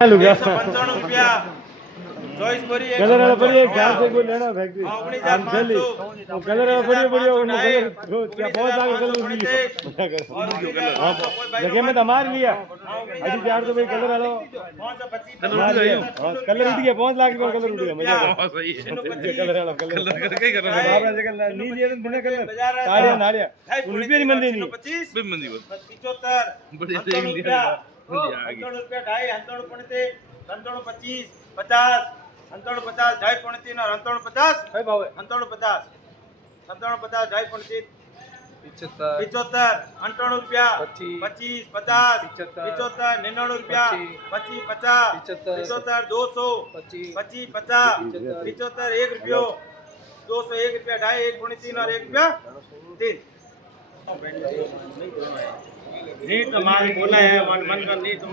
₹195 choice ભરી colour વાળો ભરીએ ચાર से कोई लेना फैक्ट्री 19,500 कलर वाला भरिए भरिए वो कलर क्या बहुत आगे कलर जगह में तमार लिया अभी 400 भाई कलर वाला कलर उठ गया 5 लाख का कलर उठ गया मजा सही है कलर वाला कलर कई कर रहा है आपने जगह नहीं लिए तो बिना कलर नालिया नालिया रुपये नहीं मंदी नहीं 25 बिन मंदी बोल 75 बढ़िया देख लिया ₹95 95 25 50 95 ढाई पौने 50 भाई भाव 95 ढाई पौने 75 ₹95 ₹98 25 50 75 ₹99 25 50 75 200 25 50 75 ₹1 200 ₹1 ढाई 1 पौने 3 और ₹1 3 नहीं तुम्हारी बोला है मन का नहीं तुम